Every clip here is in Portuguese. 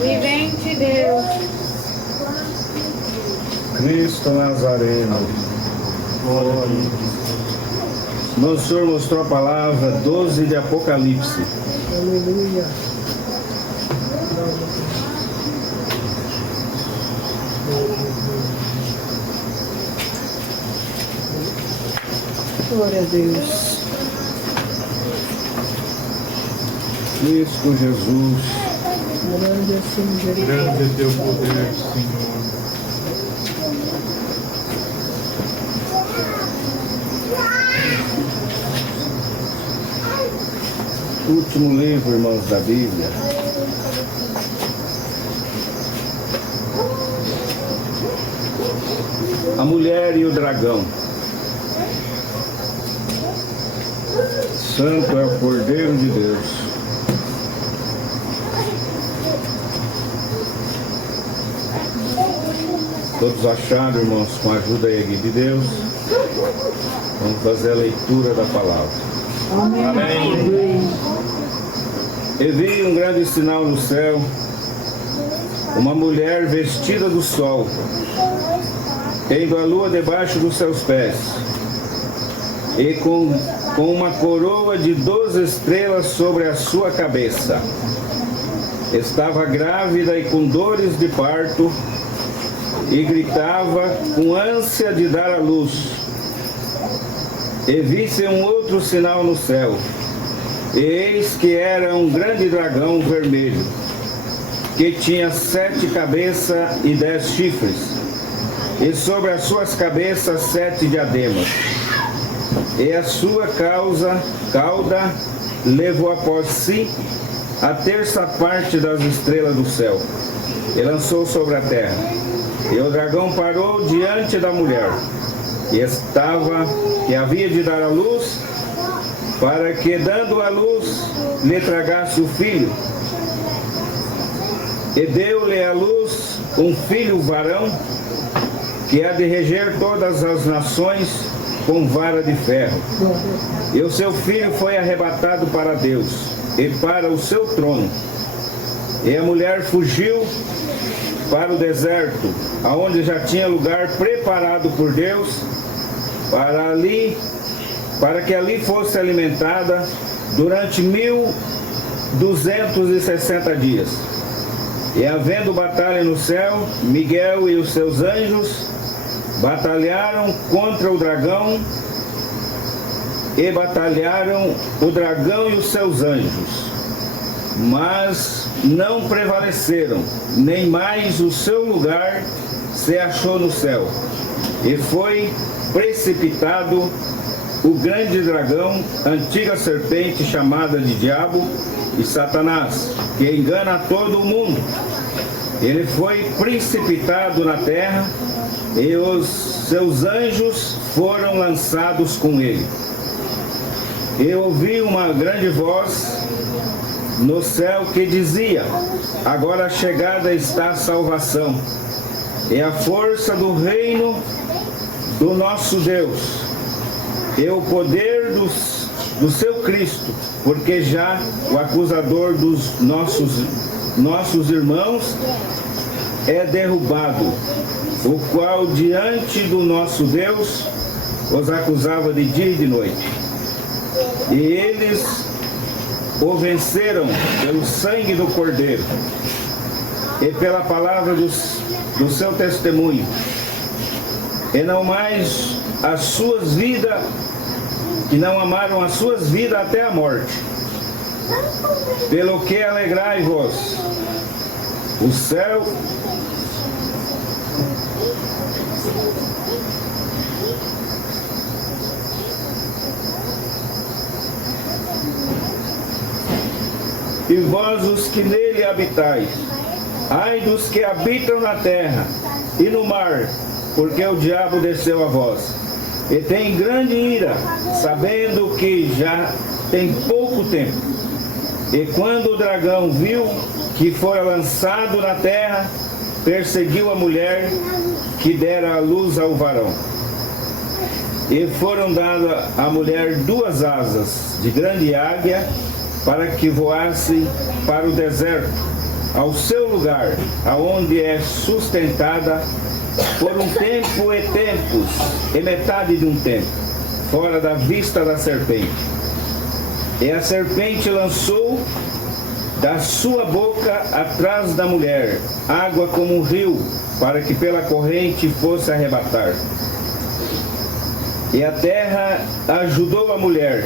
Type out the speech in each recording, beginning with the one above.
Vivente Deus, Cristo Nazareno. Nosso Senhor mostrou a palavra 12 de Apocalipse. Aleluia. Glória a Deus. Cristo Jesus. Grande é a sua misericórdia. Grande é teu poder, Senhor. Último livro, irmãos, da Bíblia. A mulher e o dragão. Santo é o Cordeiro de Deus. Todos acharam, irmãos, com a ajuda aí de Deus. Vamos fazer a leitura da palavra. Amém. E vi um grande sinal no céu, uma mulher vestida do sol, tendo a lua debaixo dos seus pés, e com uma coroa de 12 estrelas sobre a sua cabeça. Estava grávida e com dores de parto, e gritava com ânsia de dar à luz. E vi-se um outro sinal no céu, e eis que era um grande dragão vermelho, que tinha 7 cabeças e 10 chifres, e sobre as suas cabeças 7 diademas. E a sua cauda levou após si a terça parte das estrelas do céu, e lançou sobre a terra. E o dragão parou diante da mulher, que havia de dar à luz, para que, dando à luz, lhe tragasse o filho. E deu-lhe à luz um filho varão, que há de reger todas as nações com vara de ferro. E o seu filho foi arrebatado para Deus e para o seu trono. E a mulher fugiu para o deserto, aonde já tinha lugar preparado por Deus, para que ali fosse alimentada durante 1260 dias. E havendo batalha no céu, Miguel e os seus anjos batalharam contra o dragão, e batalharam o dragão e os seus anjos, mas não prevaleceram, nem mais o seu lugar se achou no céu. E foi precipitado o grande dragão, antiga serpente, chamada de Diabo e Satanás, que engana todo o mundo. Ele foi precipitado na terra, e os seus anjos foram lançados com ele. Eu ouvi uma grande voz no céu que dizia: agora chegada está a salvação, e a força do reino do nosso Deus, e o poder do seu Cristo, porque já o acusador dos nossos irmãos é derrubado, o qual diante do nosso Deus os acusava de dia e de noite. E eles o venceram pelo sangue do Cordeiro e pela palavra do seu testemunho, e não mais as suas vidas, e não amaram as suas vidas até a morte. Pelo que alegrai-vos, o céu e vós os que nele habitais. Ai dos que habitam na terra e no mar, porque o diabo desceu a vós, e tem grande ira, sabendo que já tem pouco tempo. E quando o dragão viu que fora lançado na terra, perseguiu a mulher que dera a luz ao varão. E foram dadas à mulher 2 asas de grande águia, para que voasse para o deserto, ao seu lugar, aonde é sustentada por um tempo e tempos, e metade de um tempo, fora da vista da serpente. E a serpente lançou da sua boca atrás da mulher água como um rio, para que pela corrente fosse arrebatar. E a terra ajudou a mulher,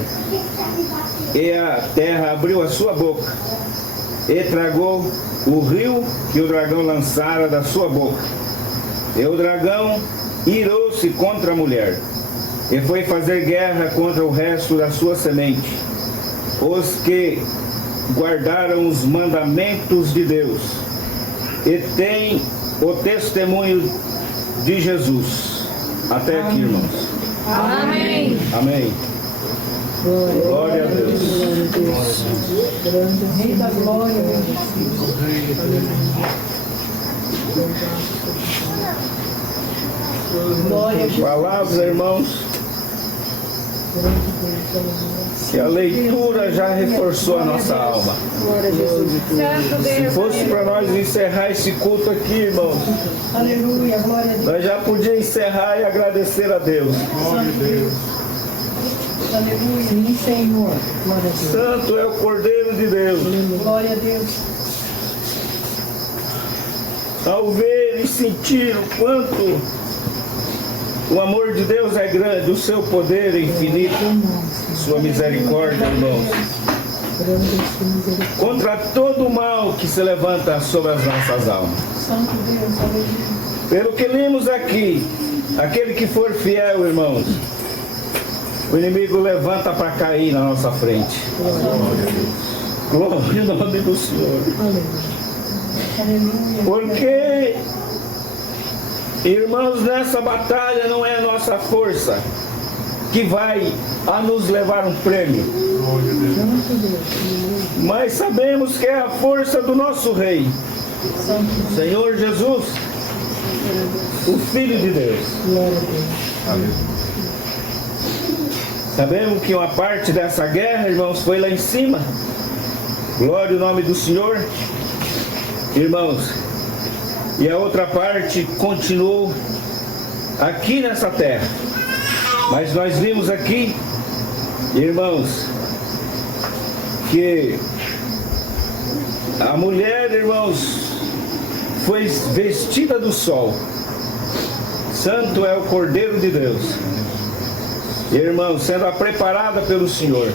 e a terra abriu a sua boca, e tragou o rio que o dragão lançara da sua boca. E o dragão irou-se contra a mulher, e foi fazer guerra contra o resto da sua semente, os que guardaram os mandamentos de Deus, e têm o testemunho de Jesus. Até aqui, irmãos. Amém. Amém. Glória a Deus. Rei da glória. Glória. Palavras, irmãos, que a leitura já reforçou a nossa alma. Glória a Jesus. Santo Se Deus. fosse para nós encerrar esse culto aqui, irmãos, Aleluia. Glória a Deus. nós já podíamos encerrar e agradecer a Deus. Glória a Deus. Aleluia. Sim, Senhor. Glória a Deus. Santo é o Cordeiro de Deus. Glória a Deus. Ao ver e sentir o quanto o amor de Deus é grande, o seu poder é infinito, sua misericórdia, irmãos, contra todo o mal que se levanta sobre as nossas almas. Santo Deus. Aleluia. Pelo que lemos aqui, aquele que for fiel, irmãos, o inimigo levanta para cair na nossa frente. Glória ao nome do Senhor. Aleluia. Porque, irmãos, nessa batalha não é a nossa força que vai a nos levar um prêmio, Glória a Deus. Santo Deus. mas sabemos que é a força do nosso Rei, Santo Senhor Jesus, o Filho de Deus. Glória a Deus. Aleluia. Sabemos que uma parte dessa guerra, irmãos, foi lá em cima. Glória ao nome do Senhor, irmãos. E a outra parte continuou aqui nessa terra. Mas nós vimos aqui, irmãos, que a mulher, irmãos, foi vestida do sol. Santo é o Cordeiro de Deus. Irmãos, sendo preparada pelo Senhor,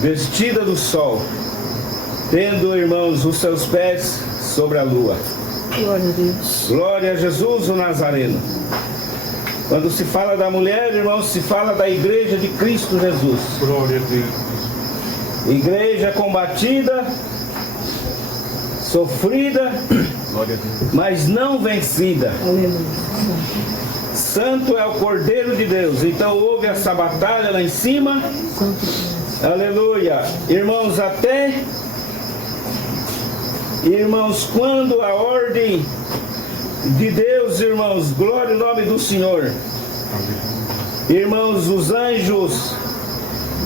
vestida do sol, tendo, irmãos, os seus pés sobre a lua. Glória a Deus. Glória a Jesus o Nazareno. Quando se fala da mulher, irmãos, se fala da igreja de Cristo Jesus. Glória a Deus. Igreja combatida, sofrida, Glória a Deus. mas não vencida. Aleluia. Santo é o Cordeiro de Deus. Então houve essa batalha lá em cima. Santo Deus. Aleluia. Irmãos, quando a ordem de Deus, irmãos, glória ao nome do Senhor. Irmãos, os anjos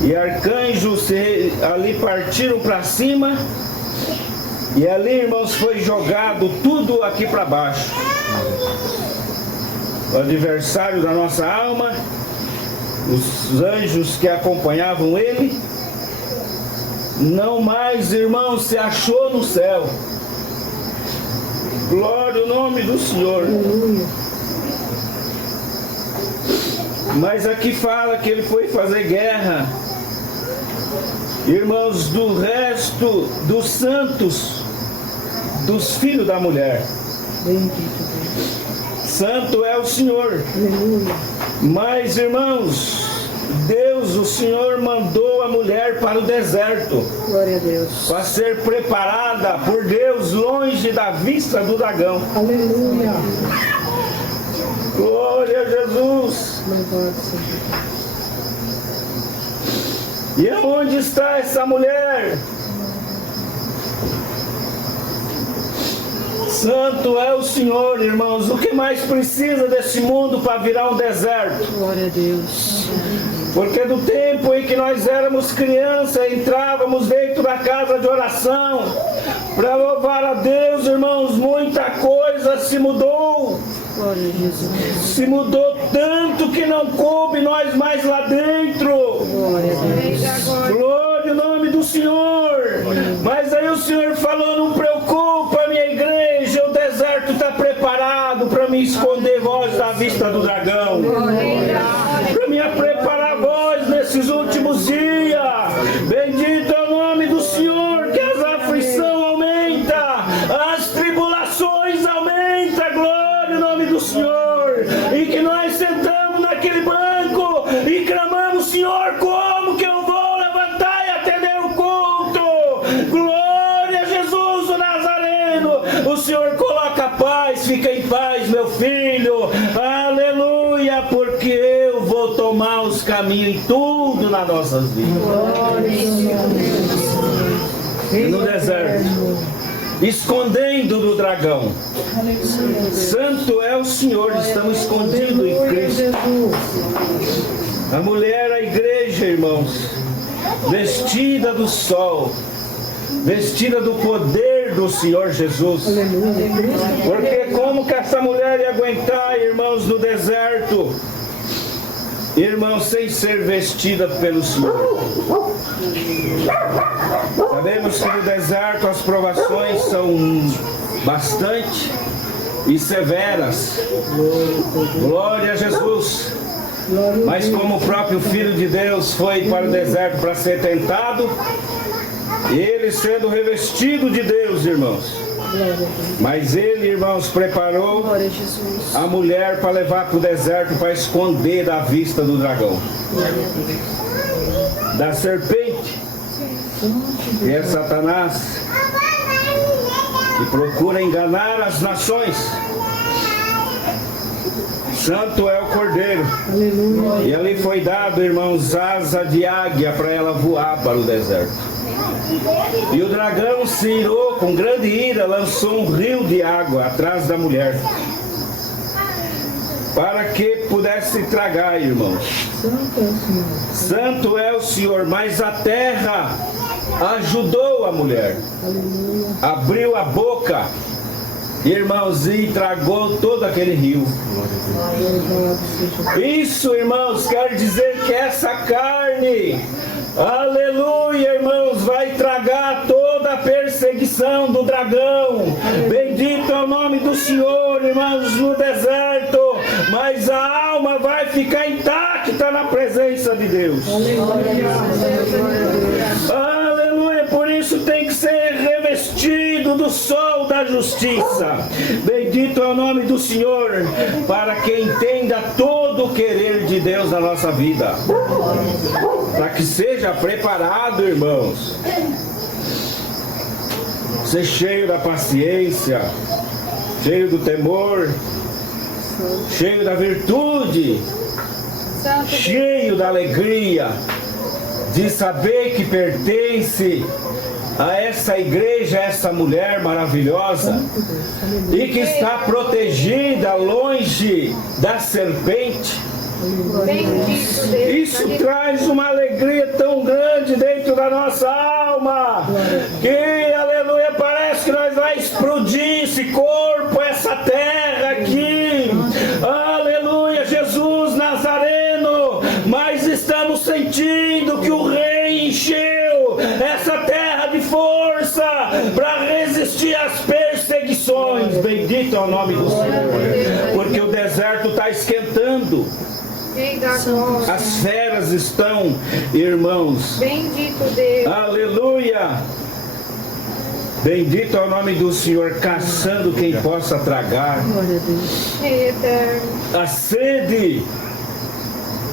e arcanjos ali partiram para cima. E ali, irmãos, foi jogado tudo aqui para baixo. O adversário da nossa alma, os anjos que acompanhavam ele, não mais, irmãos, se achou no céu. Glória ao nome do Senhor. Aleluia. Mas aqui fala que ele foi fazer guerra, irmãos, do resto dos santos, dos filhos da mulher. Bendito Deus. Santo é o Senhor. Aleluia. Mas, irmãos, Deus, o Senhor, mandou a mulher para o deserto, Glória a Deus. para ser preparada por Deus longe da vista do dragão. Aleluia. Glória a Jesus. Louvado seja Deus. E onde está essa mulher? Santo é o Senhor, irmãos. O que mais precisa desse mundo para virar um deserto? Glória a Deus. Porque do tempo em que nós éramos crianças, entrávamos dentro da casa de oração para louvar a Deus, irmãos, muita coisa se mudou. Glória a Jesus. Se mudou tanto que não coube nós mais lá dentro. Glória a Deus. Glória ao nome do Senhor. Mas aí o Senhor falou: não preocupa, minha igreja, o deserto está preparado para me esconder vós da vista do dragão. Para me preparar vós nesses últimos dias. Bendito é o nome do Senhor, que as aflições aumentam, as tribulações aumentam. Glória ao nome do Senhor. E que nós sentamos naquele banco e clamamos: Senhor, como que eu vou levantar e atender o culto? Glória a Jesus o Nazareno. O Senhor coloca paz, fica em paz, meu filho. Aleluia, porque eu vou tomar os caminhos em tudo nas nossas vidas. No deserto, escondendo do dragão. Santo é o Senhor, estamos escondidos em Cristo. A mulher, a igreja, irmãos, vestida do sol, vestida do poder do Senhor Jesus. Porque como que essa mulher ia aguentar, irmãos, no deserto? Irmãos, sem ser vestida pelo Senhor. Sabemos que no deserto as provações são bastante e severas. Glória a Jesus. Mas como o próprio Filho de Deus foi para o deserto para ser tentado, ele sendo revestido de Deus, irmãos. Mas ele, irmãos, preparou a mulher para levar para o deserto para esconder da vista do dragão, da serpente, que é Satanás, que procura enganar as nações. Santo é o Cordeiro. E ali foi dado, irmãos, asa de águia para ela voar para o deserto. E o dragão se irou com grande ira, lançou um rio de água atrás da mulher, para que pudesse tragar, irmãos. Santo é o Senhor. Mas a terra ajudou a mulher, abriu a boca, irmãos, e tragou todo aquele rio. Isso, irmãos, quer dizer que essa carne, aleluia, irmãos, vai tragar toda a perseguição do dragão. Bendito é o nome do Senhor, irmãos, no deserto. Mas a alma vai ficar intacta na presença de Deus. Aleluia, por isso tem que ser revestido do sol da justiça. Bendito é o nome do Senhor, para que entenda todo o querer de Deus na nossa vida, para que seja preparado, irmãos, ser cheio da paciência, cheio do temor, cheio da virtude, cheio da alegria de saber que pertence a essa igreja, a essa mulher maravilhosa, e que está protegida longe da serpente. Isso traz uma alegria tão grande dentro da nossa alma, que, aleluia, parece que nós vai explodir esse corpo, essa terra aqui, aleluia, Jesus Nazareno. Mas estamos sentindo que o Rei encheu essa terra de força para resistir às perseguições. Bendito é o nome do Senhor, porque o deserto está esquentando. As feras estão, irmãos, Bendito Deus. aleluia, bendito é o nome do Senhor, caçando quem possa tragar. Rei eterno. A sede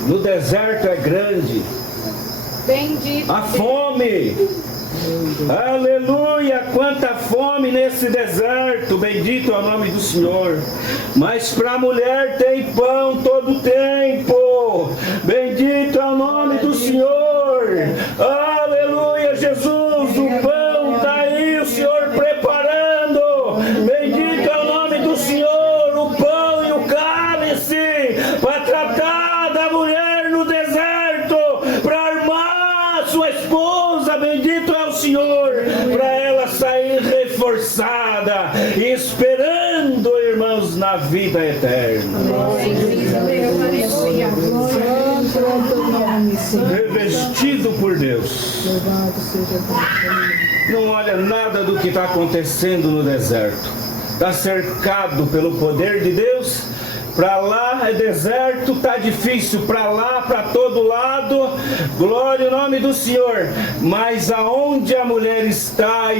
no deserto é grande, Bendito a fome, aleluia, quanta fome nesse deserto. Bendito é o nome do Senhor. Mas para a mulher tem pão todo o tempo. Bendito é o nome do Senhor. Aleluia, Jesus, o pão está aí, o Senhor preparando. Bendito esforçada, esperando, irmãos, na vida eterna. Bendito Deus, aleluia. Revestido por Deus. Louvado seja Deus. Não olha nada do que está acontecendo no deserto. Está cercado pelo poder de Deus. Para lá é deserto, está difícil, para lá, para todo lado, glória ao nome do Senhor. Mas aonde a mulher está,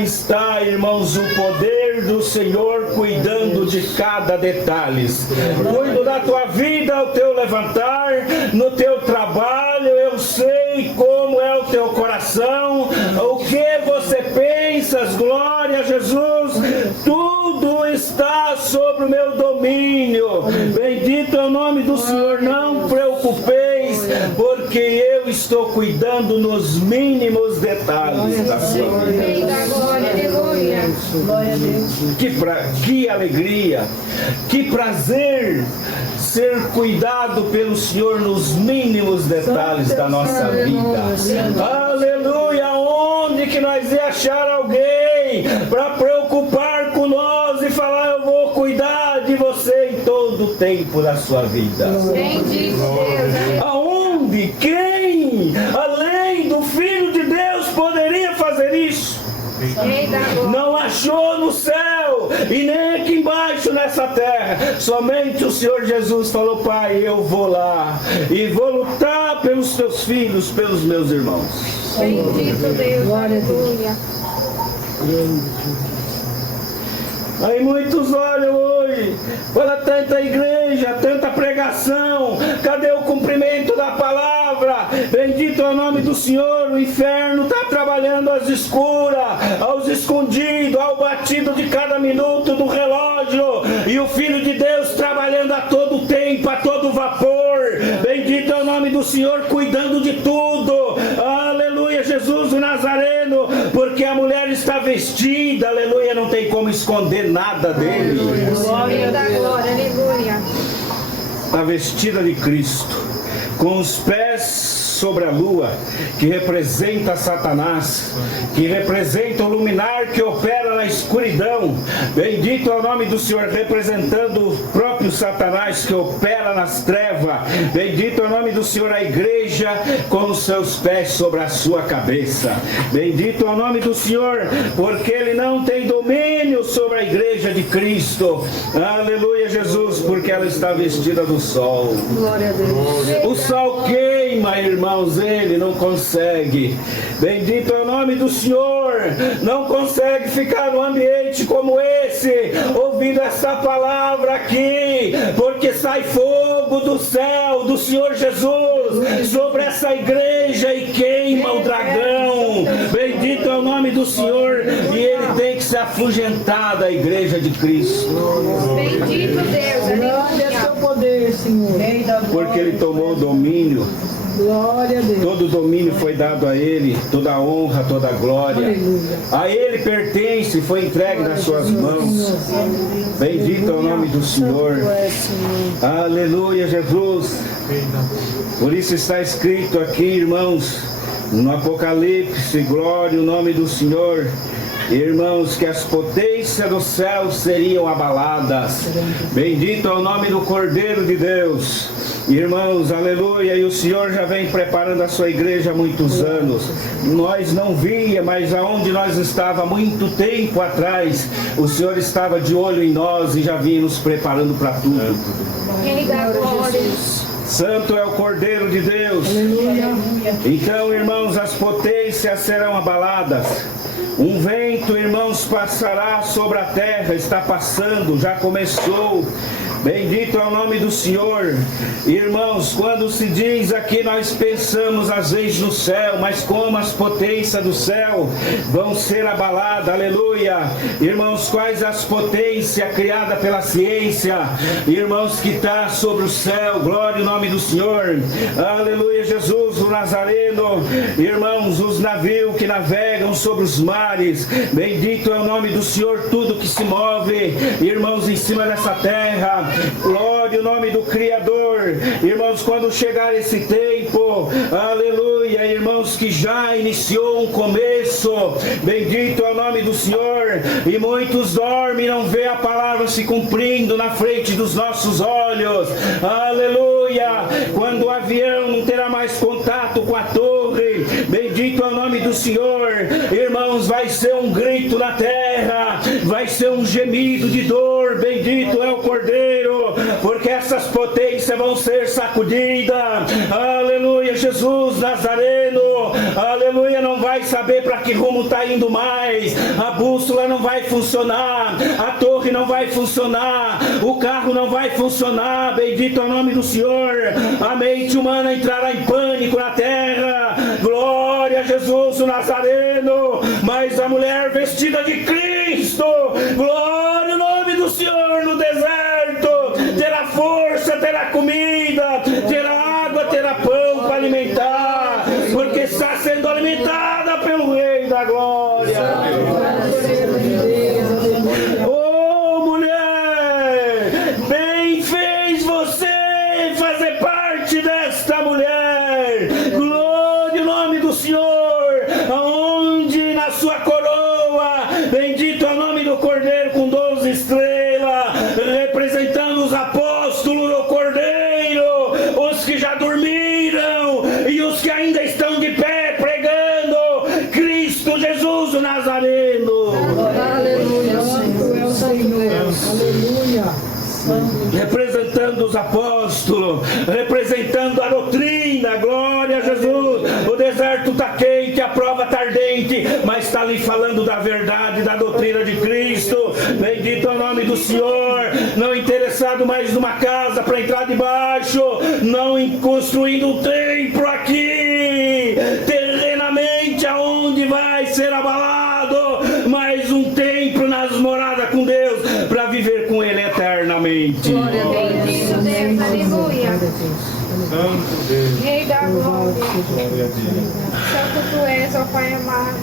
irmãos, o poder do Senhor cuidando de cada detalhe. Cuido da tua vida, o teu levantar, no teu trabalho, eu sei como é o teu coração, o que você pensa, glória a Jesus, tudo está sobre o meu domínio. Bendito é o nome do Senhor, não preocupeis, porque eu estou cuidando nos mínimos detalhes da sua vida. Rei da glória, aleluia. Glória a Deus. Que alegria, que prazer ser cuidado pelo Senhor nos mínimos detalhes da nossa vida. Aleluia, onde que nós ia achar alguém para preocupar com nós e falar, eu vou cuidar de você em todo o tempo da sua vida. Bendito Deus, aleluia. Aonde? Quem? Além do Filho de Deus poderia fazer isso? Rei da glória. Não achou no céu e nem aqui embaixo nessa terra. Somente o Senhor Jesus falou, Pai, eu vou lá e vou lutar pelos teus filhos, pelos meus irmãos. Bendito Deus, aleluia. Aí muitos olham hoje, olha tanta igreja, tanta pregação, cadê o cumprimento da palavra? Bendito é o nome do Senhor, o inferno está trabalhando às escuras, aos escondidos, ao batido de cada minuto do relógio, e o Filho de Deus trabalhando a todo tempo, a todo vapor. Bendito é o nome do Senhor, cuidando de tudo. Aleluia, Jesus o Nazareno, porque a mulher está vestida, aleluia, não tem como esconder nada dele. Rei da glória, aleluia. Está vestida de Cristo, com os pés sobre a lua, que representa Satanás, que representa o luminar que opera na escuridão. Bendito é o nome do Senhor, representando o próprio Satanás que opera nas trevas. Bendito é o nome do Senhor, a igreja com os seus pés sobre a sua cabeça. Bendito é o nome do Senhor, porque ele não tem domínio sobre a igreja de Cristo. Aleluia, Jesus, porque ela está vestida do sol. Glória a Deus. O sol queima, irmãos, ele não consegue. Bendito é o nome do Senhor. Não consegue ficar num ambiente como esse, ouvindo essa palavra aqui, porque sai fogo do céu, do Senhor Jesus, sobre essa igreja e queima o dragão. Bendito é o nome do Senhor, e ele tem que se afugentar da igreja de Cristo. Bendito Deus, Glória ao aleluia. seu poder, Senhor. Rei da glória. Porque ele tomou o domínio. Glória a Deus. Todo o domínio foi dado a ele, toda a honra, toda a glória. Aleluia. A ele pertence, foi entregue nas suas mãos. Bendito é o nome do Senhor. Aleluia, Jesus. Por isso está escrito aqui, irmãos, no Apocalipse, glória ao nome do Senhor. Irmãos, que as potências do céu seriam abaladas. Bendito é o nome do Cordeiro de Deus. Irmãos, aleluia, e o Senhor já vem preparando a sua igreja há muitos anos. Nós não via, mas aonde nós estava muito tempo atrás, o Senhor estava de olho em nós e já vinha nos preparando para tudo. Rei da glória. Santo é o Cordeiro de Deus. Então, irmãos, as potências serão abaladas. Um vento, irmãos, passará sobre a terra, está passando, já começou. Bendito é o nome do Senhor. Irmãos, quando se diz aqui, nós pensamos às vezes no céu, mas como as potências do céu vão ser abaladas, aleluia. Irmãos, quais as potências criadas pela ciência, irmãos, que está sobre o céu, glória ao nome do Senhor, aleluia, Jesus o Nazareno. Irmãos, os navios que navegam sobre os mares, bendito é o nome do Senhor, tudo que se move, irmãos, em cima dessa terra. Glória ao nome do Criador. Irmãos, quando chegar esse tempo, tempo, aleluia, irmãos, que já iniciou um começo, bendito é o nome do Senhor, e muitos dormem e não vê a palavra se cumprindo na frente dos nossos olhos, aleluia, quando o avião não terá mais contato com a torre, bendito é o nome do Senhor, irmãos, vai ser um grito na terra, vai ser um gemido de dor, bendito é o Cordeiro, porque essas potências vão ser sacudidas, aleluia, Jesus Nazareno, aleluia, não vai saber para que rumo está indo mais, a bússola não vai funcionar, a torre não vai funcionar, o carro não vai funcionar, bendito é o nome do Senhor, a mente humana entrará em pânico na terra, glória a Jesus o Nazareno, mas a mulher vestida de Cristo, glória ao nome do Senhor no deserto, terá força, terá comida, terá água, terá pão para alimentar, porque está sendo alimentada pelo Rei da Glória. Oh mulher, bem fez você fazer parte desta mulher, glória ao nome do Senhor, aonde na sua coroa, bendito é o nome do Cordeiro com 12 estrelas, representando os apóstolos do Cordeiro, os que já dormiram e os que ainda estão de pé pregando Cristo Jesus o Nazareno. Aleluia, santo é o Senhor. Aleluia. Representando os apóstolos, representando a doutrina, glória a Jesus. O deserto está quente, a prova está ardente, mas está ali falando da verdade, da doutrina de Cristo. Bendito é o nome do Senhor. Não interessado mais numa casa para entrar debaixo, não em construindo um templo aqui, terrenamente, aonde vai ser abalado, mas um templo nas moradas com Deus, para viver com Ele eternamente. Glória a Deus. Bendito Deus, aleluia. Santo Deus. Rei da glória. Glória a Deus. Santo tu és, ó Pai amado.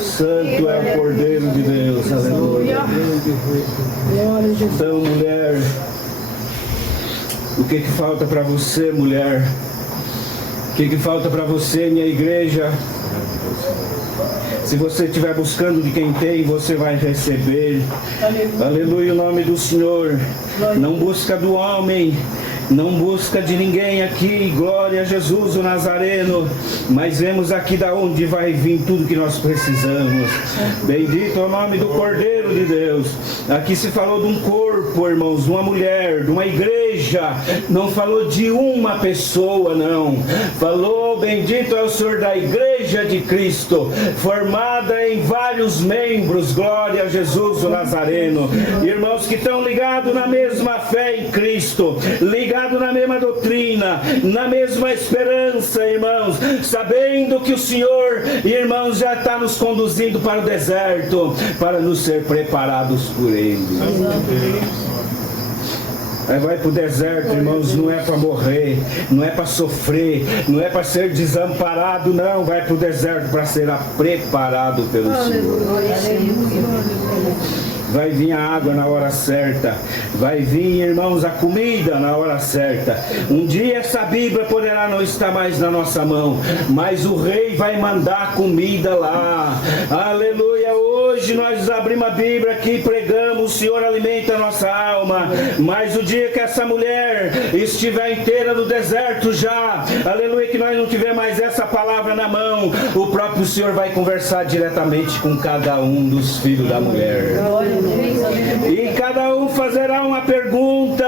Santo é o Cordeiro de Deus, aleluia. Glória a Jesus. Então, mulher, o que falta para você, mulher? O que falta para você, minha igreja? Se você estiver buscando de quem tem, você vai receber. Aleluia, o nome do Senhor. Não busca do homem, não busca de ninguém aqui, glória a Jesus o Nazareno, mas vemos aqui da onde vai vir tudo que nós precisamos. Bendito é o nome do Cordeiro de Deus. Aqui se falou de um corpo, irmãos, de uma mulher, de uma igreja, não falou de uma pessoa, não. Falou, bendito é o Senhor, da igreja de Cristo, formada em vários membros, glória a Jesus o Nazareno. Irmãos que estão ligados na mesma fé em Cristo, ligados na mesma doutrina, na mesma esperança, irmãos, sabendo que o Senhor, irmãos, já está nos conduzindo para o deserto, para nos ser preparados por Ele. Aí vai para o deserto, irmãos, não é para morrer, não é para sofrer, não é para ser desamparado, não. Vai para o deserto para ser preparado pelo Senhor. Vai vir a água na hora certa, vai vir, irmãos, a comida na hora certa. Um dia essa Bíblia poderá não estar mais na nossa mão, mas o Rei vai mandar comida lá. Aleluia. Hoje nós abrimos a Bíblia aqui, pregamos, o Senhor alimenta a nossa alma, mas o dia que essa mulher estiver inteira no deserto já, aleluia, que nós não tiver mais essa palavra na mão, o próprio Senhor vai conversar diretamente com cada um dos filhos da mulher. E cada um fazerá uma pergunta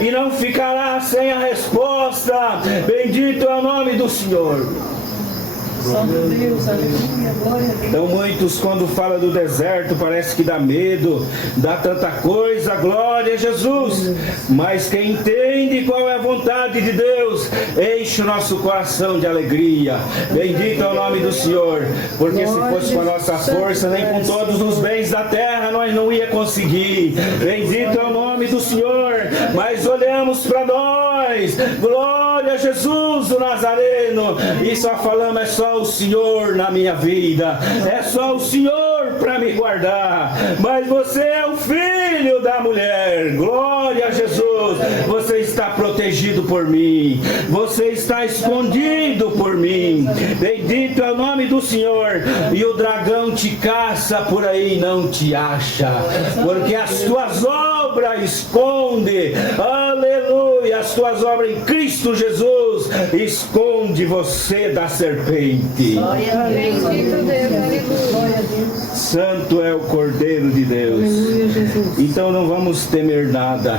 e não ficará sem a resposta. Bendito é o nome do Senhor. Santo Deus, aleluia, glória a Deus. Então muitos, quando falam do deserto, parece que dá medo, dá tanta coisa, glória a Jesus, mas quem entende qual é a vontade de Deus, enche o nosso coração de alegria. Bendito é o nome do Senhor, porque se fosse com a nossa força, nem com todos os bens da terra nós não ia conseguir. Bendito é o nome do Senhor, mas olhamos para nós, glória a Jesus o Nazareno, e só falamos, é só o Senhor na minha vida, é só o Senhor para me guardar, mas você é o filho da mulher, glória a Jesus. Jesus, você está protegido por mim, você está escondido por mim. Bendito é o nome do Senhor. E o dragão te caça por aí, não te acha, porque as tuas obras esconde, aleluia, as tuas obras em Cristo Jesus esconde você da serpente. Bendito Deus, aleluia. Santo é o Cordeiro de Deus. Então não vamos temer nada.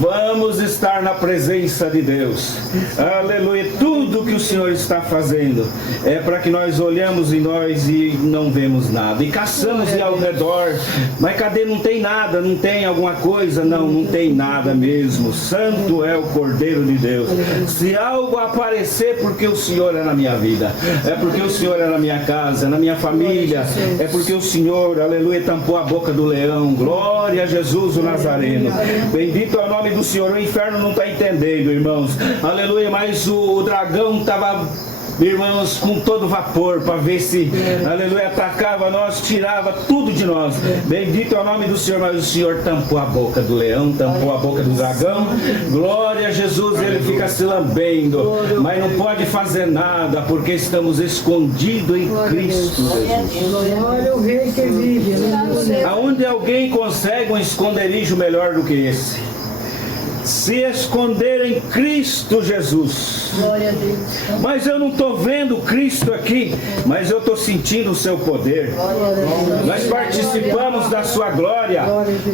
Vamos estar na presença de Deus. Aleluia. Tudo que o Senhor está fazendo é para que nós olhamos em nós e não vemos nada. E caçamos ao redor. Mas cadê? Não tem nada. Não tem alguma coisa? Não, não tem nada mesmo. Santo é o Cordeiro de Deus. Se algo aparecer, porque o Senhor é na minha vida. É porque o Senhor é na minha casa, na minha família. É porque o Senhor, aleluia, tampou a boca do leão. Glória a Jesus o Nazareno. Bendito é o nome do Senhor. O inferno não está entendendo, irmãos. Aleluia, mas o dragão estava, irmãos, com todo vapor para ver se, aleluia, atacava nós, tirava tudo de nós. Bendito é o nome do Senhor, mas o Senhor tampou a boca do leão, tampou a boca do dragão. Glória a Jesus, ele fica se lambendo, mas não pode fazer nada, porque estamos escondidos em Cristo Jesus. Glória ao Rei que vive. Aonde alguém consegue um esconderijo melhor do que esse? Se esconder em Cristo Jesus. Glória a Deus. Mas eu não estou vendo Cristo aqui, mas eu estou sentindo o seu poder. Nós participamos da sua glória.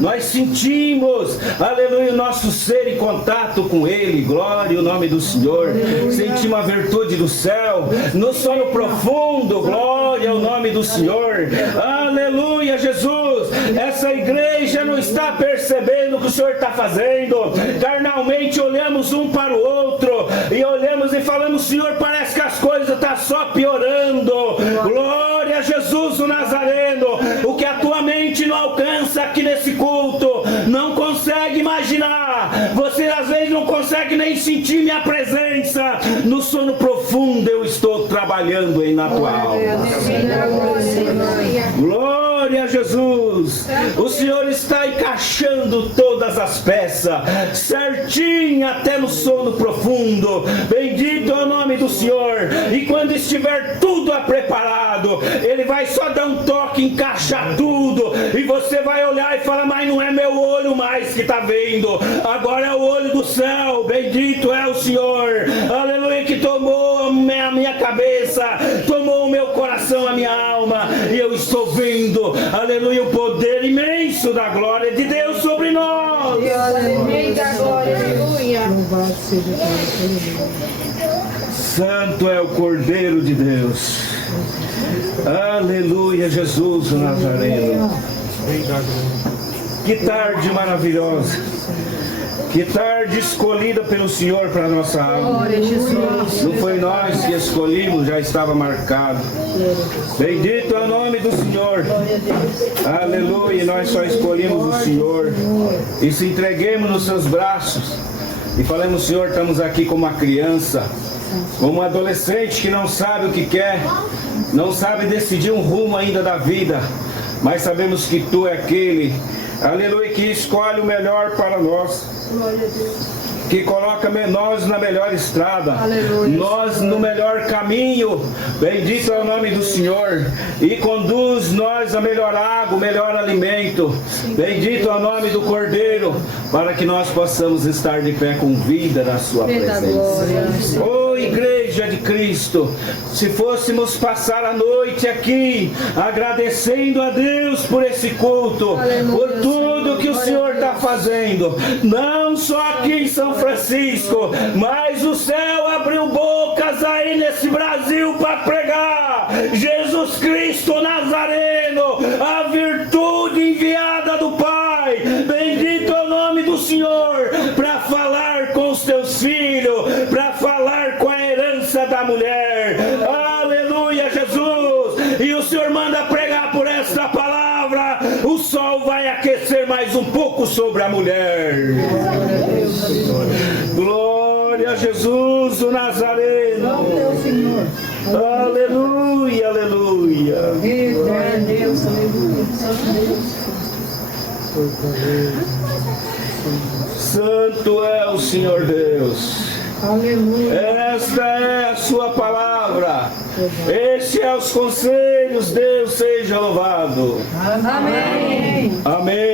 Nós sentimos, aleluia, o nosso ser em contato com Ele. Glória ao nome do Senhor. Sentimos a virtude do céu. No sono profundo, glória ao nome do Senhor. Aleluia, Jesus. Essa igreja não está percebendo o que o Senhor está fazendo. Carnalmente olhamos um para o outro e olhamos e falamos: Senhor, parece que as coisas estão só piorando. Glória a Jesus o Nazareno. O que a tua mente não alcança aqui nesse culto, não consegue imaginar. Você às vezes não consegue nem sentir minha presença. No sono profundo eu estou trabalhando aí na tua alma. Glória a Jesus. O Senhor está encaixando todas as peças certinho até no sono profundo. Bendito é o nome do Senhor. E quando estiver tudo preparado, Ele vai só dar um toque, encaixar tudo, e você vai olhar e falar: mas não é meu olho mais que está vendo, agora é o olho do céu. Bendito é o Senhor, aleluia, que tomou a minha cabeça, tomou o meu coração, a minha alma, e eu estou vendo, aleluia, o poder imenso da glória de Deus sobre nós. Da glória, aleluia. Louvado seja Deus. Santo é o Cordeiro de Deus. Aleluia, Jesus o Nazareno. Que tarde maravilhosa. Que tarde escolhida pelo Senhor para a nossa alma. Não foi nós que escolhimos, já estava marcado. Bendito é o nome do Senhor. Aleluia, nós só escolhemos o Senhor. E se entreguemos nos seus braços e falamos: Senhor, estamos aqui como uma criança, como um adolescente que não sabe o que quer, não sabe decidir um rumo ainda da vida, mas sabemos que Tu é aquele, aleluia, que escolhe o melhor para nós, que coloca nós na melhor estrada, nós no melhor caminho. Bendito é o nome do Senhor, e conduz nós a melhor água, o melhor alimento. Bendito é o nome do Cordeiro, para que nós possamos estar de pé com vida na sua presença. Oh, igreja de Cristo, se fôssemos passar a noite aqui agradecendo a Deus por esse culto, por tudo que o Senhor está fazendo, não só aqui em São Francisco, mas o céu abriu bocas aí nesse Brasil para pregar Jesus Cristo Nazareno, a virtude enviada do Pai. Bendito é o nome do Senhor, para falar com os teus filhos, para falar com a herança da mulher. Aleluia, Jesus. E o Senhor manda pregar por esta palavra. O sol vai aquecer mais um pouco sobre a mulher. Glória a Jesus o Nazareno. Aleluia, aleluia. Glória a Deus, aleluia. Santo é o Senhor Deus. Aleluia. Esta é a sua palavra. Este é os conselhos. Deus seja louvado. Amém. Amém.